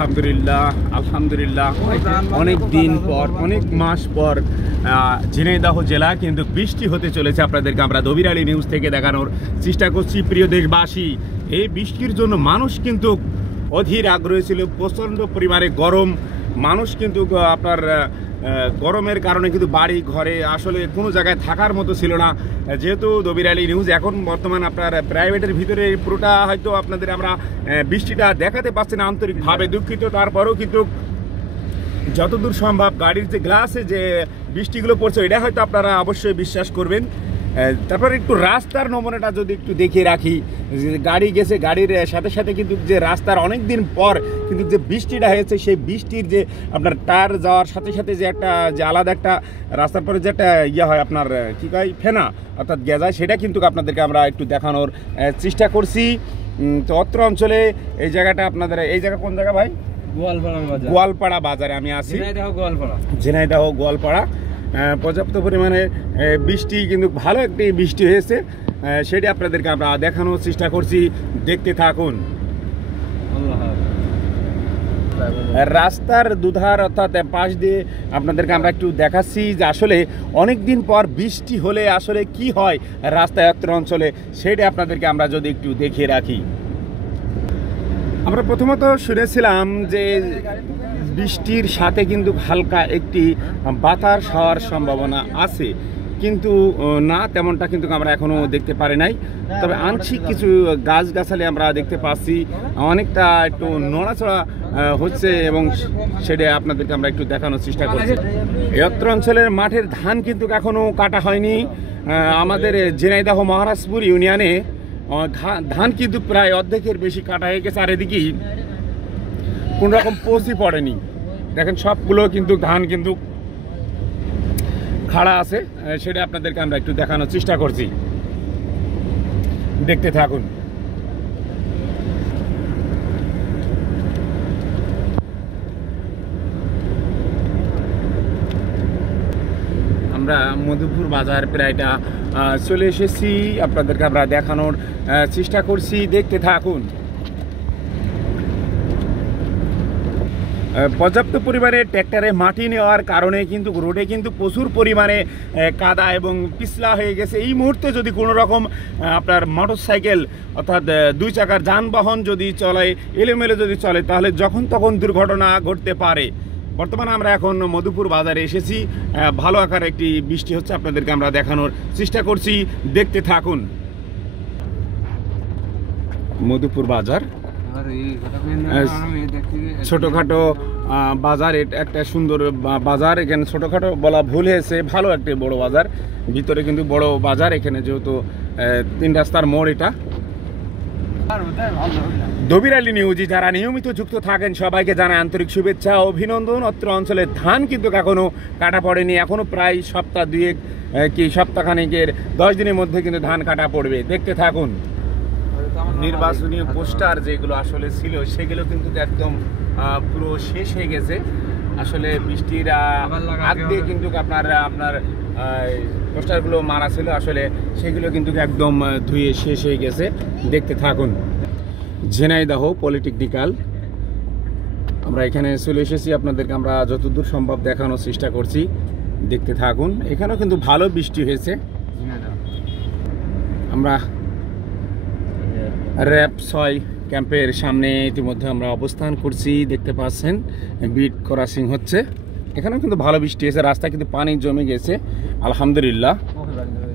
আলহামদুলিল্লাহ আলহামদুলিল্লাহ অনেক দিন পর অনেক মাস পর ঝিনাইদহ জেলা কিন্তু বৃষ্টি হতে চলেছে। আপনাদেরকে আমরা দবির আলী নিউজ থেকে দেখানোর চেষ্টা করছি। প্রিয় দেশবাসী, এই বৃষ্টির জন্য মানুষ কিন্তু অধীর আগ্রহী ছিল। প্রচণ্ড পরিমাণে গরম, মানুষ কিন্তু আপনার গরমের কারণে কিন্তু বাড়ি ঘরে আসলে কোনো জায়গায় থাকার মতো ছিল না। যেহেতু দবির আলী নিউজ এখন বর্তমান আপনার প্রাইভেটের ভিতরে পুরোটা হয়তো আপনাদের আমরা বৃষ্টিটা দেখাতে পারছি না, আন্তরিকভাবে দুঃখিত। তারপরেও কিন্তু যতদূর সম্ভব গাড়ির যে গ্লাসে যে বৃষ্টিগুলো পড়ছে এটা হয়তো আপনারা অবশ্যই বিশ্বাস করবেন। তারপর একটু রাস্তার নমুনাটা যদি একটু দেখিয়ে রাখি, গাড়ি গেছে, গাড়ির সাথে সাথে কিন্তু যে রাস্তার অনেক দিন পর কিন্তু যে বৃষ্টিটা হয়েছে, সেই বৃষ্টির যে আপনার টায়ার যাওয়ার সাথে সাথে যে একটা যে আলাদা একটা রাস্তার পরে যে একটা ইয়ে হয় আপনার কী কয় ফেনা অর্থাৎ গেজায়, সেটা কিন্তু আপনাদেরকে আমরা একটু দেখানোর চেষ্টা করছি। তো অত্র অঞ্চলে এই জায়গাটা আপনাদের, এই জায়গা কোন জায়গা ভাই? গোয়ালপাড়া বাজারে আমি আছি, ঝিনাইদহ গোয়ালপাড়া। পর্যাপ্ত পরিমাণে বৃষ্টি, কিন্তু ভালো একটি বৃষ্টি হয়েছে, সেটি আপনাদেরকে আমরা দেখানোর চেষ্টা করছি। দেখতে থাকুন। রাস্তার দুধার অর্থাৎ পাশ দিয়ে আপনাদেরকে আমরা একটু দেখাচ্ছি যে আসলে অনেক দিন পর বৃষ্টি হলে আসলে কি হয় রাস্তায়াত্র অঞ্চলে, সেটা আপনাদেরকে আমরা যদি একটু দেখিয়ে রাখি। আমরা প্রথমত শুনেছিলাম যে বৃষ্টির সাথে কিন্তু হালকা একটি বাতাস হওয়ার সম্ভাবনা আছে, কিন্তু না, তেমনটা কিন্তু আমরা এখনো দেখতে পারি নাই। তবে আংশিক কিছু গাছগাছালি আমরা দেখতে পাচ্ছি, অনেকটা একটু নড়াচড়া হচ্ছে, এবং সেটা আপনাদেরকে আমরা একটু দেখানোর চেষ্টা করছি। এই অত্র অঞ্চলের মাঠের ধান কিন্তু এখনো কাটা হয়নি। আমাদের ঝিনাইদহ মহারাজপুর ইউনিয়নে ধান কিন্তু প্রায় অর্ধেকের বেশি কাটা হয়ে গেছে, আর এদিকে কোন রকম পচি পড়েনি। দেখেন সবগুলো কিন্তু ধান কিন্তু খাড়া আছে, সেটা আপনাদেরকে আমরা একটু দেখানোর চেষ্টা করছি। দেখতে থাকুন। আমরা মধুপুর বাজার প্রায়টা চলে এসেছি, আপনাদেরকে আমরা দেখানোর চেষ্টা করছি। দেখতে থাকুন। পর্যাপ্ত পরিমাণে ট্র্যাক্টরে মাটি নেওয়ার কারণে কিন্তু রোডে কিন্তু প্রচুর পরিমাণে কাদা এবং পিছলা হয়ে গেছে। এই মুহূর্তে যদি কোনো রকম আপনার মোটরসাইকেল অর্থাৎ দুই চাকার যানবাহন যদি চলে, এলোমেলো যদি চলে, তাহলে যখন তখন দুর্ঘটনা ঘটতে পারে। বর্তমানে আমরা এখন মধুপুর বাজারে এসেছি, ভালো আকার একটি বৃষ্টি হচ্ছে, আপনাদেরকে আমরা দেখানোর চেষ্টা করছি। দেখতে থাকুন। মধুপুর বাজার ছোটখাটো বাজার, এটা একটা সুন্দর বাজার। এখানে ছোটখাটো বলা ভুল হয়েছে, ভালো একটি বড় বাজার, ভিতরে কিন্তু বড় বাজার। এখানে যেহেতু 3 রাস্তার মোড়, এটা দবির আলী নিউজে যারা নিয়মিত যুক্ত থাকেন সবাইকে জানায় আন্তরিক শুভেচ্ছা ও অভিনন্দন। অত্র অঞ্চলের ধান কিন্তু এখনো কাটা পড়েনি, এখনো প্রায় সপ্তাহ দুয়েক কি সপ্তাহখানেকের 10 দিনের মধ্যে কিন্তু ধান কাটা পড়বে। দেখতে থাকুন। নির্বাচনী পোস্টার যেগুলো আসলে ছিল সেগুলো কিন্তু একদম পুরো শেষ হয়ে গেছে। আসলে বৃষ্টির আগ দিয়ে কিন্তু আপনার পোস্টারগুলো মারা ছিল, আসলে সেগুলো কিন্তু একদম ধুয়ে শেষ হয়ে গেছে। দেখতে থাকুন। ঝিনাইদহ পলিটেকনিক্যাল আমরা এখানে চলে এসেছি, আপনাদেরকে আমরা যতদূর সম্ভব দেখানোর চেষ্টা করছি। দেখতে থাকুন। এখানেও কিন্তু ভালো বৃষ্টি হয়েছে। আমরা র্যাব 6 ক্যাম্পের সামনে ইতিমধ্যে আমরা অবস্থান করছি, দেখতে পাচ্ছেন বিট ক্রসিং হচ্ছে। এখানেও কিন্তু ভালো বৃষ্টি হয়েছে, রাস্তায় কিন্তু পানি জমে গেছে, আলহামদুলিল্লাহ।